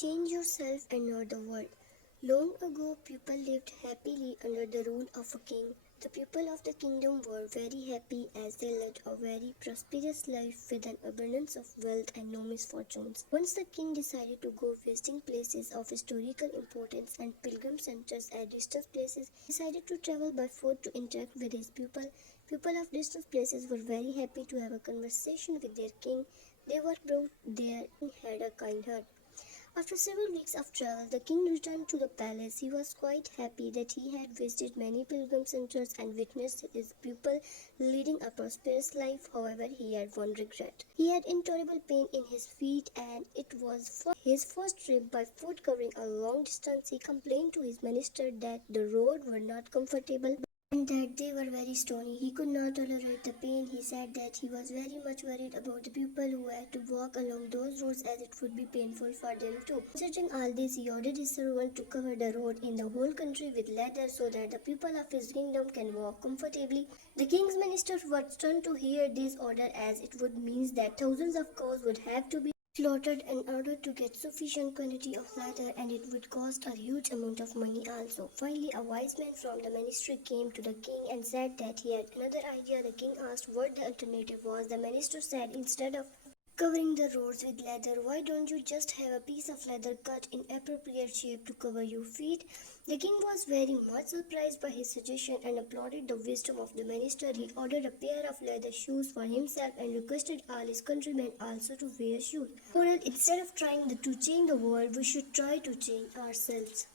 Change yourself and not the world. Long ago, people lived happily under the rule of a king. The people of the kingdom were very happy as they led a very prosperous life with an abundance of wealth and no misfortunes. Once the king decided to go visiting places of historical importance and pilgrim centers at distant places, he decided to travel by foot to interact with his people. People of distant places were very happy to have a conversation with their king. They were proud their king had a kind heart. After several weeks of travel, the king returned to the palace. He was quite happy that he had visited many pilgrim centers and witnessed his people leading a prosperous life. However, he had one regret. He had intolerable pain in his feet, and it was for his first trip by foot covering a long distance. He complained to his minister that the road were not comfortable and that they were very stony. He could not tolerate the pain. He said that he was very much worried about the people who had to walk along those roads as it would be painful for them too. Considering all this, he ordered his servant to cover the road in the whole country with leather so that the people of his kingdom can walk comfortably. The king's ministers were stunned to hear this order as it would mean that thousands of cows would have to be slaughtered in order to get sufficient quantity of leather, and it would cost a huge amount of money also. Finally, a wise man from the ministry came to the king and said that he had another idea. The king asked what the alternative was. The minister said, instead of covering the roads with leather, why don't you just have a piece of leather cut in appropriate shape to cover your feet? The king was very much surprised by his suggestion and applauded the wisdom of the minister. He ordered a pair of leather shoes for himself and requested all his countrymen also to wear shoes. Moral: instead of trying to change the world, we should try to change ourselves.